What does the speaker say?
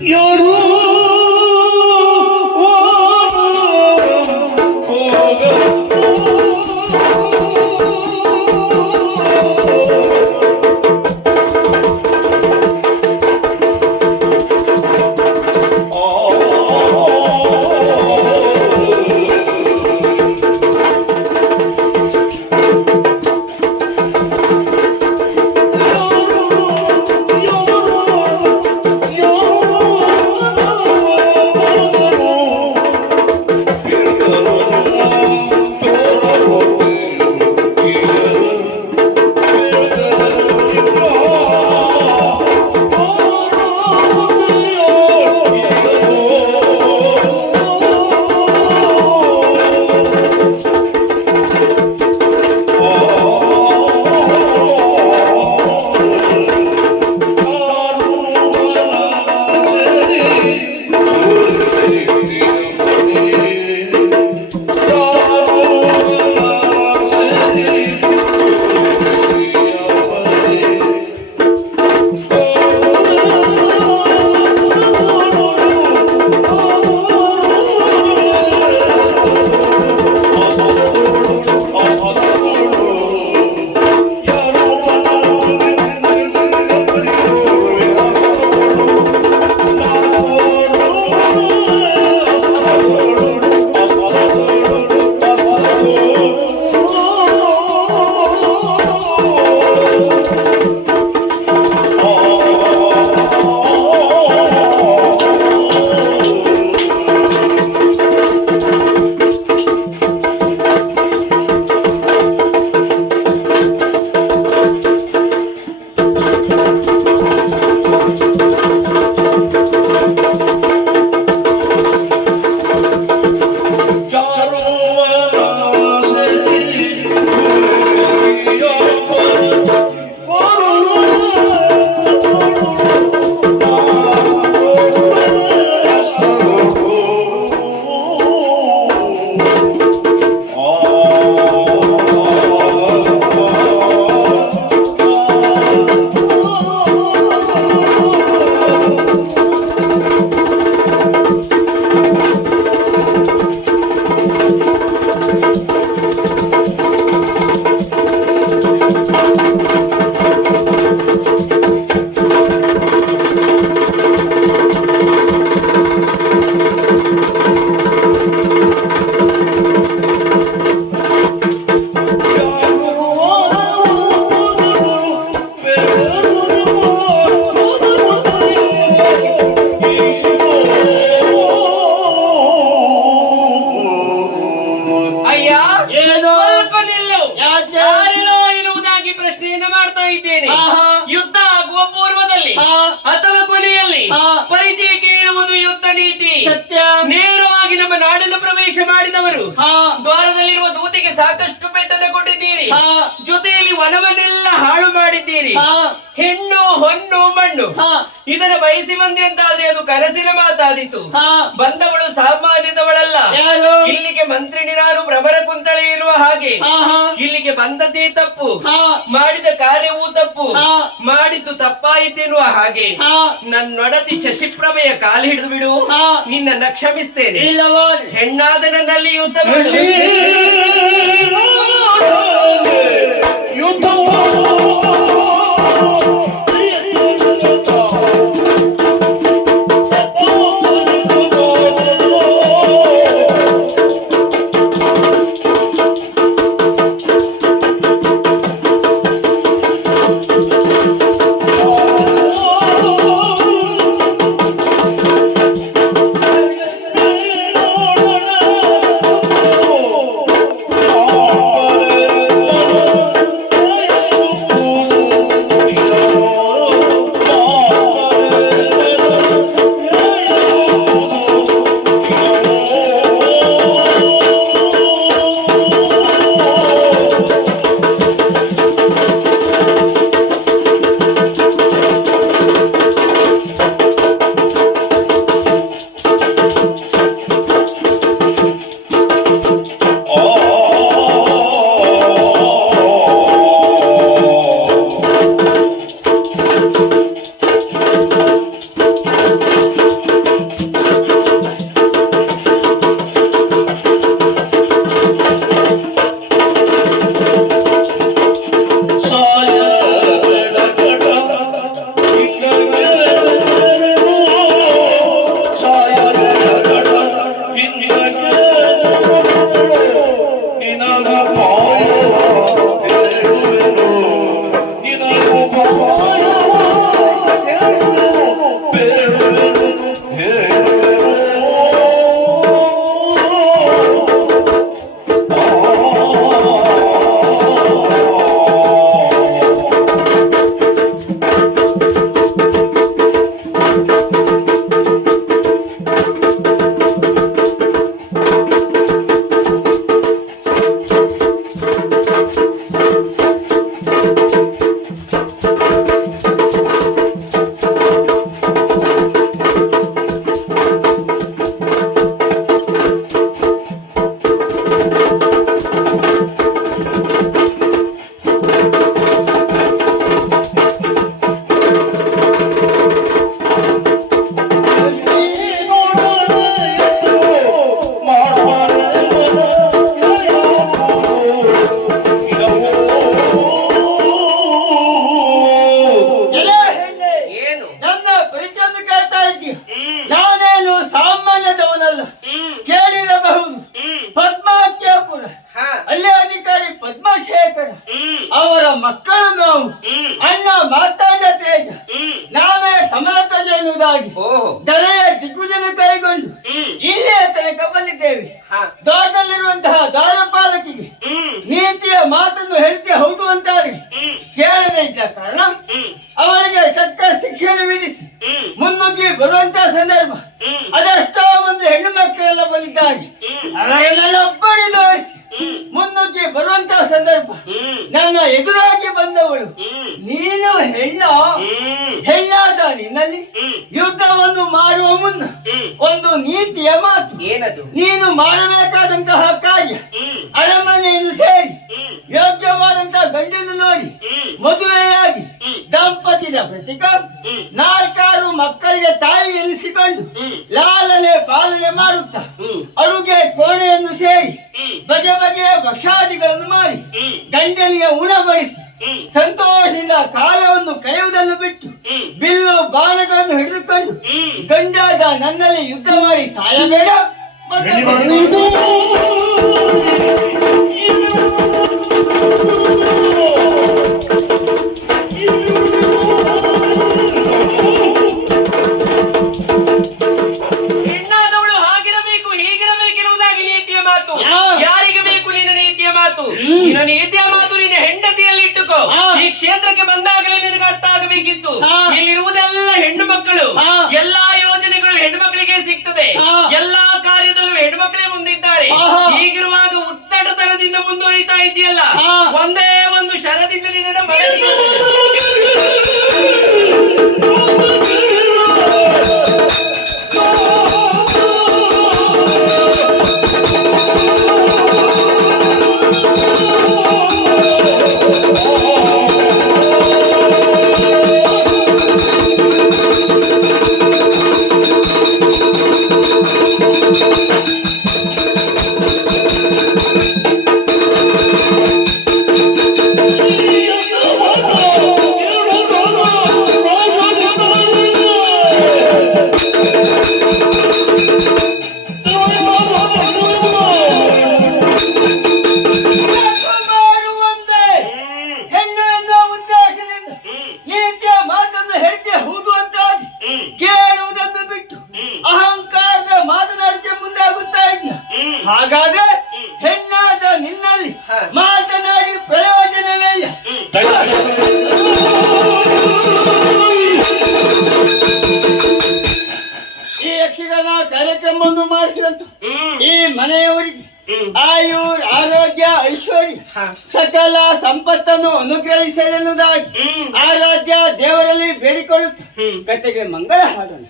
You're ಇದ್ದೇನೆ. ಯುದ್ಧ ಆಗುವ ಪೂರ್ವದಲ್ಲಿ ಅಥವಾ ಕೊನೆಯಲ್ಲಿ. ಪರಿಚಯ ಕೇಳುವುದು ಯುದ್ಧ ನೀತಿ. ಸತ್ಯ. ನೇರವಾಗಿ ನಮ್ಮ ನಾಡಿನ ಪ್ರವೇಶ ಮಾಡಿದವರು ಹಾ ದ್ವಾರದಲ್ಲಿರುವ ದೂತಿಗೆ ಸಾಕಷ್ಟು ಬೆಟ್ಟದ ಹಾ. ಜೊತೆಯಲ್ಲಿ ವನವನ್ನೆಲ್ಲ ಹಾಳು ಮಾಡಿದ್ದೀರಿ. ಹೆಣ್ಣು ಹೊಣ್ಣು ಮಣ್ಣು. ಇದನ್ನ ಬಯಸಿ ಬಂದೆ ಅಂತಾದ್ರೆ ಅದು ಕನಸಿನ ಮಾತಾದಿತ್ತು ಹಾ ಬಂದವಳು ಸಾಮಾನ್ಯದವಳಲ್ಲ? ಇಲ್ಲಿಗೆ ಮಂತ್ರಿಣಿ ನಾನು ಭ್ರಮರ ಕುಂತಳೆ ಇರುವ ಹಾಗೆ. ಇಲ್ಲಿಗೆ ಬಂದದ್ದೇ ತಪ್ಪು ಹಾ. ಮಾಡಿದ ಕಾರ್ಯವೂ ತಪ್ಪು. ಮಾಡಿದ್ದು ತಪ್ಪಾಯಿತೆನ್ನುವ ಹಾಗೆ. ನನ್ನೊಡತಿ ಶಶಿಪ್ರಭೆಯ ಕಾಲು ಹಿಡಿದು ಬಿಡು ನಿನ್ನ ಕ್ಷಮಿಸ್ತೇನೆ ಹೆಣ್ಣಾದ ನನ್ನಲ್ಲಿ ಯುದ್ಧ ಮಾಡು. like, oh. ಹುಟ್ಟಿದ ಪ್ರತೀಕ. ನಾಲ್ಕಾರು ಮಕ್ಕಳಿಗೆ ತಾಯಿ ಎನಿಸಿಕೊಂಡು ಲಾಲನೆ ಪಾಲನೆ ಮಾಡುತ್ತಾ. ಅಡುಗೆ ಕೋಣೆಯನ್ನು ಸೇರಿ ಬಗೆ ಬಗೆಯ ಭಕ್ಷಾದಿಗಳನ್ನು ಮಾಡಿ ಗಂಡನಿಗೆ ಉಣಬಡಿಸಿ ಸಂತೋಷದಿಂದ ಕಾಲವನ್ನು ಕಳೆಯುವುದನ್ನು ಬಿಟ್ಟು ಬಿಲ್ಲು ಬಾಣಗಳನ್ನು ಹಿಡಿದುಕೊಂಡು ಗಂಡಾದ ನನ್ನಲ್ಲಿ ಯುದ್ಧ ಮಾಡಿ ಸಾಯಬೇಡ. ಎಲ್ಲಾ ಯೋಜನೆಗಳು ಹೆಣ್ಮಕ್ಳಿಗೆ ಸಿಗ್ತದೆ ಎಲ್ಲಾ ಕಾರ್ಯದಲ್ಲೂ ಹೆಣ್ಮಕ್ಳೇ ಮುಂದಿದ್ದಾರೆ ಹೀಗಿರುವಾಗ ಉತ್ತಡತನದಿಂದ ಮುಂದುವರಿತಾ ಇದೆಯಲ್ಲ ಒಂದೇ ಒಂದು ಶರದಿಂದ ನಿನ್ನ ಸಕಲ ಸಂಪತ್ತನ್ನು ಅನುಗ್ರಹಿಸಲೆನ್ನುವುದಾಗಿ ಆರಾಧ್ಯ ದೇವರಲ್ಲಿ ಬೇಡಿಕೊಳ್ಳುತ್ತ ಕತೆಗೆ ಮಂಗಳ ಹಾಡೋಣ